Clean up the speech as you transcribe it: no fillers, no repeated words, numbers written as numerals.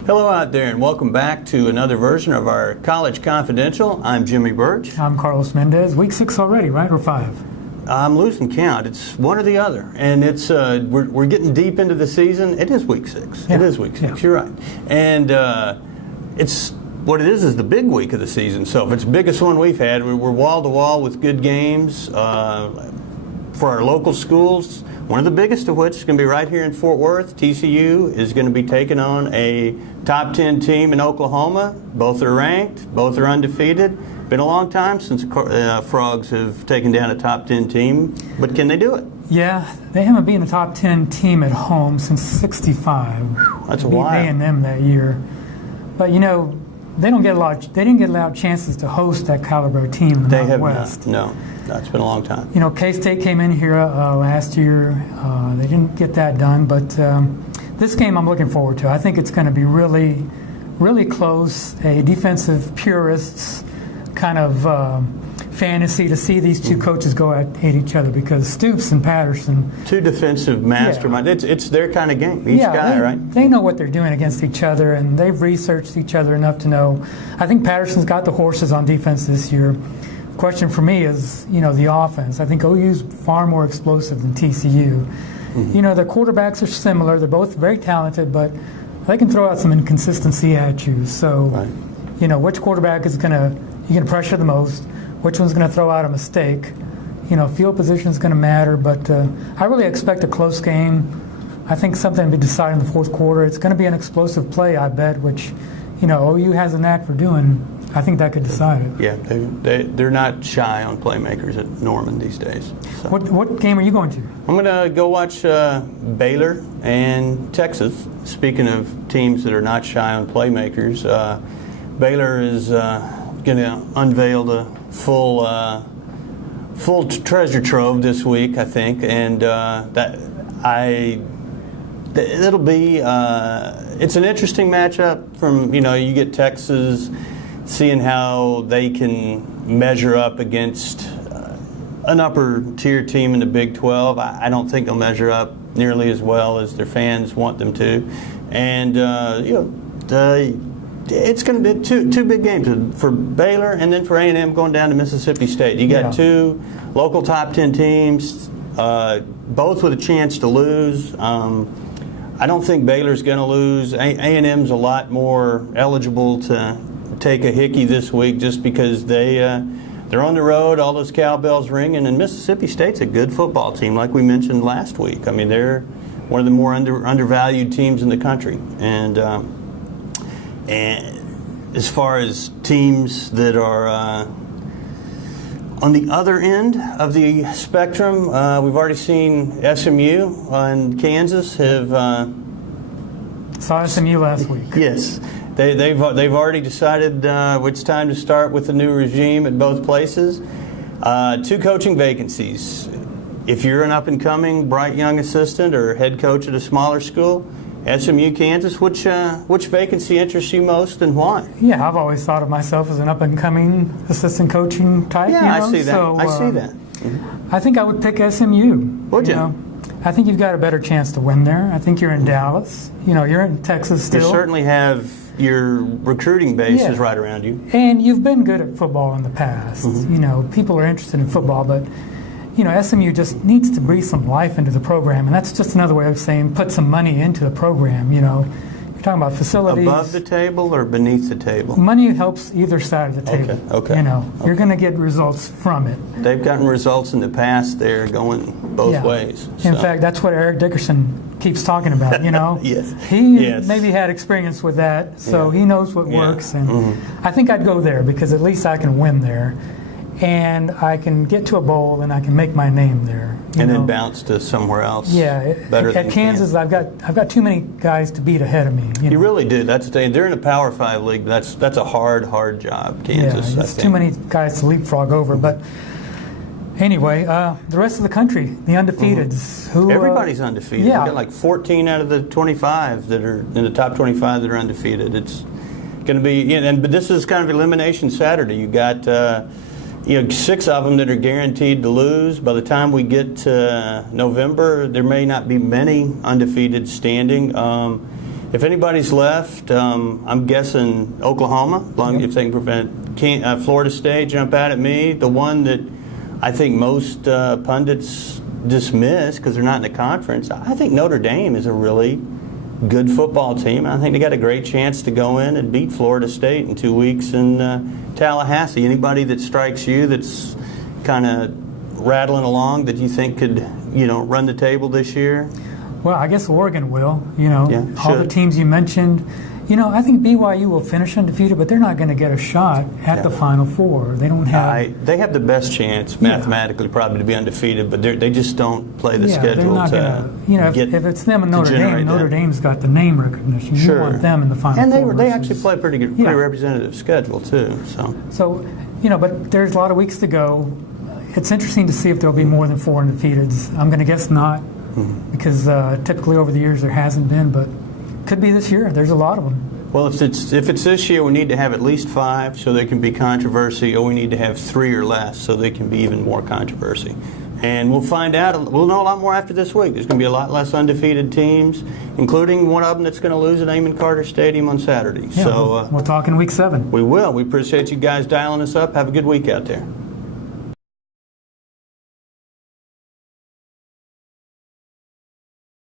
Hello out there, and welcome back to another version of our College Confidential. I'm Jimmy Birch. I'm Carlos Mendez. Week 6 already, right, or 5? I'm losing count. It's one or the other, and it's we're getting deep into the season. It is week 6. Yeah. It is week 6. Yeah. You're right, and it's what it is the big week of the season. So if it's the biggest one we've had, we're wall to wall with good games for our local schools. One of the biggest of which is going to be right here in Fort Worth. TCU is going to be taking on a top 10 team in Oklahoma. Both are ranked. Both are undefeated. Been a long time since Frogs have taken down a top 10 team, but can they do it? Yeah, they haven't been a top 10 team at home since '65. That's a while. Beat A&M that year, but you know they didn't get a lot of chances to host that caliber team in the West. No, it's been a long time. You know, K-State came in here last year. They didn't get that done, but this game I'm looking forward to. I think it's going to be really, really close. A defensive purists kind of fantasy to see these two coaches go at each other, because Stoops and Patterson, two defensive masterminds. Yeah. It's their kind of game. Each guy, right? They know what they're doing against each other, and they've researched each other enough to know. I think Patterson's got the horses on defense this year. The question for me is, you know, the offense. I think OU's far more explosive than TCU. Mm-hmm. You know, their quarterbacks are similar. They're both very talented, but they can throw out some inconsistency at you. So, right. You know, which quarterback is you're going to pressure the most? Which one's going to throw out a mistake? You know, field position is going to matter, but I really expect a close game. I think something will be decided in the fourth quarter. It's going to be an explosive play, I bet, which, you know, OU has a knack for doing. I think that could decide it. Yeah, they're not shy on playmakers at Norman these days. So. What game are you going to? I'm going to go watch Baylor and Texas. Speaking of teams that are not shy on playmakers, Baylor is going to unveil the full treasure trove this week, I think, and it'll be it's an interesting matchup. From you get Texas, seeing how they can measure up against an upper tier team in the Big 12. I don't think they'll measure up nearly as well as their fans want them to, and it's going to be two big games for Baylor, and then for A&M going down to Mississippi State. You got two local top 10 teams, both with a chance to lose. I don't think Baylor's going to lose. A&M's a lot more eligible to take a hickey this week just because they're on the road, all those cowbells ringing, and Mississippi State's a good football team, like we mentioned last week. I mean, they're one of the more undervalued teams in the country, and as far as teams that are on the other end of the spectrum, we've already seen SMU and Kansas have. Saw SMU last week. Yes, they've already decided it's time to start with the new regime at both places. 2 coaching vacancies. If you're an up-and-coming, bright young assistant or head coach at a smaller school, SMU, Kansas, which vacancy interests you most and why? Yeah, I've always thought of myself as an up-and-coming assistant coaching type. Yeah, I see that. So, I see that. I think I would pick SMU. Would you? I think you've got a better chance to win there. I think you're in Dallas. You're in Texas still. You certainly have your recruiting base is right around you. And you've been good at football in the past. Mm-hmm. People are interested in football, but SMU just needs to breathe some life into the program, and that's just another way of saying put some money into the program. You're talking about facilities. Above the table or beneath the table? Money helps either side of the table. Okay. You're going to get results from it. They've gotten results in the past. They're going both ways. So. In fact, that's what Eric Dickerson keeps talking about. Yes. He maybe had experience with that, so he knows what works. And I think I'd go there because at least I can win there. And I can get to a bowl, and I can make my name there. And then bounce to somewhere else. Yeah, better at Kansas, I've got too many guys to beat ahead of me. You really do. They're in a Power 5 league. That's a hard job, Kansas. Yeah, it's too many guys to leapfrog over. But anyway, the rest of the country, the undefeateds. Everybody's undefeated. Yeah. We've got like 14 out of the 25 that are in the top 25 that are undefeated. It's going to be, but this is kind of Elimination Saturday. You got. 6 of them that are guaranteed to lose. By the time we get to November, there may not be many undefeated standing. And If anybody's left, I'm guessing Oklahoma, long if they can prevent Florida State. Jump out at me. The one that I think most pundits dismiss because they're not in the conference. I think Notre Dame is a really good football team. I think they got a great chance to go in and beat Florida State in 2 weeks in Tallahassee. Anybody that strikes you that's kind of rattling along that you think could, run the table this year? Well, I guess Oregon will. All the should. teams you mentioned. I think BYU will finish undefeated, but they're not going to get a shot at the Final Four. They don't have. They have the best chance mathematically, probably, to be undefeated, but they just don't play the schedule they're not to if it's them and Notre Dame, Notre Dame's got the name recognition. You want them in the Final Four. And they actually play pretty representative schedule too. So, but there's a lot of weeks to go. It's interesting to see if there'll be more than 4 undefeateds. I'm going to guess not, because typically over the years there hasn't been, but could be this year. There's a lot of them. Well, if it's this year, we need to have at least 5 so there can be controversy, or we need to have 3 or less so there can be even more controversy. And we'll find out. We'll know a lot more after this week. There's going to be a lot less undefeated teams, including one of them that's going to lose at Amon Carter Stadium on Saturday. Yeah, we'll talk in week 7. We will. We appreciate you guys dialing us up. Have a good week out there.